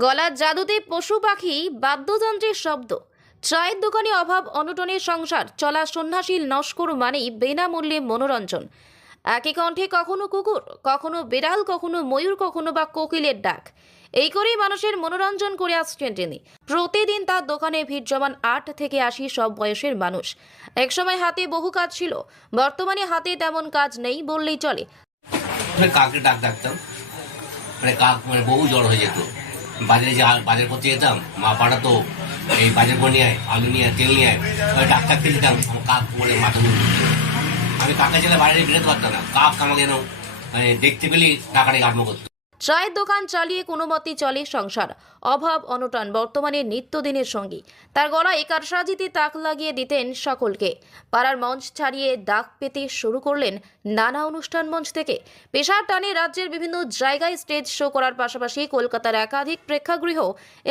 গলার জাদুতে পশু পাখি বাদ্যযন্ত্রের শব্দ, চায়ের দোকানে অভাব অনটনের সংসার চলা সন্ন্যাসীর নস্কর মানেই বিনামূল্যে মনোরঞ্জন। একই কণ্ঠে কখনো কুকুর, কখনো বিড়াল, কখনো ময়ূর, কখনো বা কোকিলের ডাক। এই করেই মানুষের মনোরঞ্জন করে আসছেন তিনি। প্রতিদিন তার দোকানে ভিড় জমান 8 থেকে 80 সব বয়সের মানুষ। একসময় হাতে বহু কাজ ছিল, বর্তমানে হাতে তেমন কাজ নেই বললেই চলে। কাকে ডাক ডাকতাম, কাক বহু জ্বর হয়ে যেত। বাজারে বাজার করতে যেতাম, মা পাঠাতো এই বাজার করে নিয়ে আয়, আলু নিয়ে আয়, তেল নিয়ে আয়। ডাক ডাকতে যেতাম, কাক বলে মাথা ঘুরত। আমি কাকা ছেলে বাইরে বেরোতে পারতাম না, কাক আমাকে যেন দেখতে পেলেই টাকাটাকে আরম্ভ করতো। চায়ের দোকান চালিয়ে কোনো মতেই চলে সংসার। অভাব অনটন বর্তমানে নিত্যদিনের সঙ্গী। তার গলায় কারসাজিতে তাক লাগিয়ে দিতেন সকলকে। পাড়ার মঞ্চ ছাড়িয়ে ডাক পেতে শুরু করলেন নানা অনুষ্ঠান মঞ্চ থেকে। পেশার টানে রাজ্যের বিভিন্ন জায়গায় স্টেজ শো করার পাশাপাশি কলকাতার একাধিক প্রেক্ষাগৃহ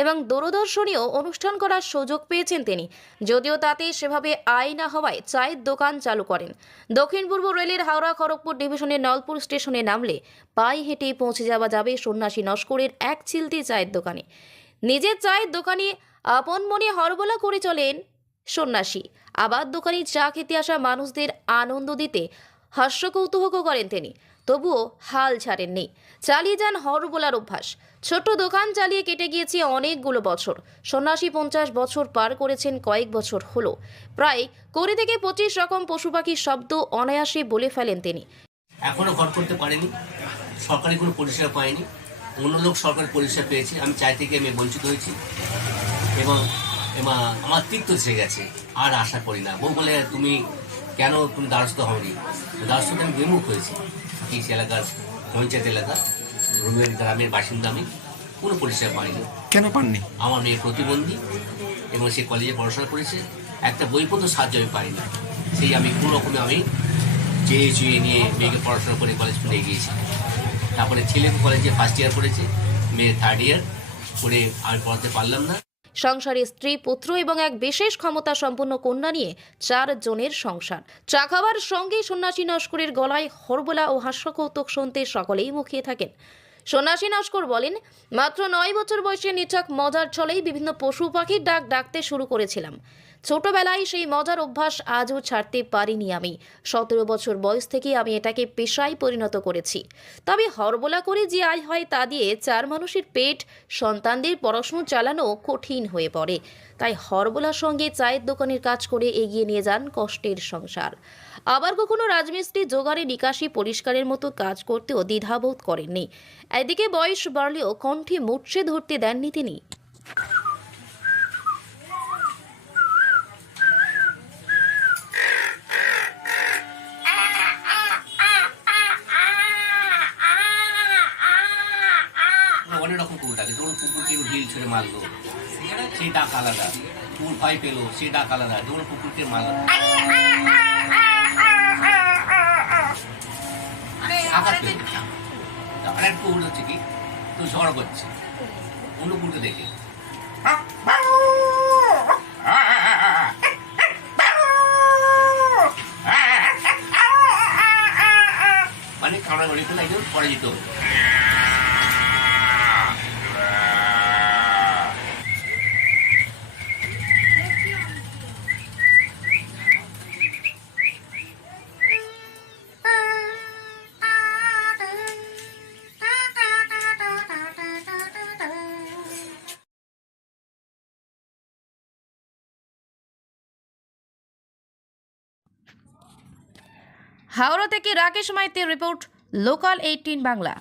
এবং দূরদর্শনেও অনুষ্ঠান করার সুযোগ পেয়েছেন তিনি। যদিও তাতে সেভাবে আয় না হওয়ায় চায়ের দোকান চালু করেন। দক্ষিণ পূর্ব রেলের হাওড়া খড়গপুর ডিভিশনের নলপুর স্টেশনে নামলে পায়ে হেঁটেই পৌঁছে যাওয়া যাবে সন্ন্যাসী নস্করের এক চিলতি চায়ের দোকানে। নিজের চায়ের দোকানে আপন মনে হরবোলা করে চলেন সন্ন্যাসী। আবার দোকানে চা খেতে আসা মানুষদের আনন্দ দিতে হাস্য কৌতূহক করেন তিনি। তবুও হাল ছাড়েননি, চালিয়ে যান হরবোলার অভ্যাস। ছোট্ট দোকান চালিয়ে কেটে গিয়েছে অনেকগুলো বছর। সন্ন্যাসী 50 বছর পার করেছেন, কয়েক বছর হলো। প্রায় 20 থেকে 25 রকম পশু পাখির শব্দ অনায়াসে বলে ফেলেন তিনি। এখনো ঘর করতে পারেনি, সরকারি কোনো পরিষেবা পাইনি। অন্য লোক সরকারি পরিষেবা পেয়েছে, আমি চাই থেকে আমি বঞ্চিত হয়েছি এবং আমার তিক্ত এসে গেছে। আর আশা করি না। বউ বলে তুমি দ্বারস্থ হওনি। দ্বারস্থ আমি বিমুখ হয়েছি। এই এলাকার পঞ্চায়েত এলাকা রুমের গ্রামের বাসিন্দা, আমি কোনো পরিষেবা পাইনি। কেন পাননি? আমার মেয়ে প্রতিবন্ধী এবং সে কলেজে পড়াশোনা করেছে, একটা বইপত্র সাহায্য আমি পাইনি। সেই আমি কোনো রকমে আমি চেয়ে নিয়ে মেয়েকে পড়াশোনা করে কলেজ পড়ে গিয়েছি। তারপরে ছেলে কলেজে ফার্স্ট ইয়ার করেছে, মেয়ে থার্ড ইয়ার করে আমি পড়াতে পারলাম না। সংসারে স্ত্রী, পুত্র এবং এক বিশেষ ক্ষমতা সম্পন্ন কন্যা নিয়ে 4 জনের সংসার। চা খাওয়ার সঙ্গে সন্ন্যাসী নস্করের গলায় হরবোলা ও হাস্যকৌতুক শুনতে সকলেই মুখিয়ে থাকেন। সন্ন্যাসী নস্কর বলেন, মাত্র 9 বছর বয়সে নিছক মজার ছলেই বিভিন্ন পশু পাখির ডাক ডাকতে শুরু করেছিলাম। ছোটবেলায় সেই মজার অভ্যাস আজও ছাড়তে পারিনি আমি। 17 বছর বয়স থেকে আমি এটাকে পেশায় পরিণত করেছি। তবে হরবোলা করে যে আয় হয় তা দিয়ে 4 মানুষের পেট, সন্তানদের পড়াশোনা চালানো কঠিন হয়ে পড়ে। তাই হরবোলার সঙ্গে চায়ের দোকানের কাজ করে এগিয়ে নিয়ে যান কষ্টের সংসার। আবার কখনো রাজমিস্ত্রি, জোগাড়ে, নিকাশি, পরিষ্কারের মতো কাজ করতেও দ্বিধাবোধ করেননি। এদিকে বয়স বাড়লেও কণ্ঠে মুচড়ে ধরতে দেননি তিনি। অনেক রকম কুকুর থাকে, ধরুন কুকুর কেউ ঢিল ছুঁড়ে মারলো, সেই ডাক আলাদা। কুকুর ভয় পেলো, সেই ডাক আলাদা। ধরুন কুকুরকে মারলো, আঘাত পেলো। আর এক কুকুর হচ্ছে কি, তো ঝড় করছে অন্য কুকুরকে দেখে, মানে কামড়াকামড়ি করলে একজন পরাজিত হলো। হাওড়া থেকে রাকেশ মাইতের রিপোর্ট, লোকাল 18 বাংলা।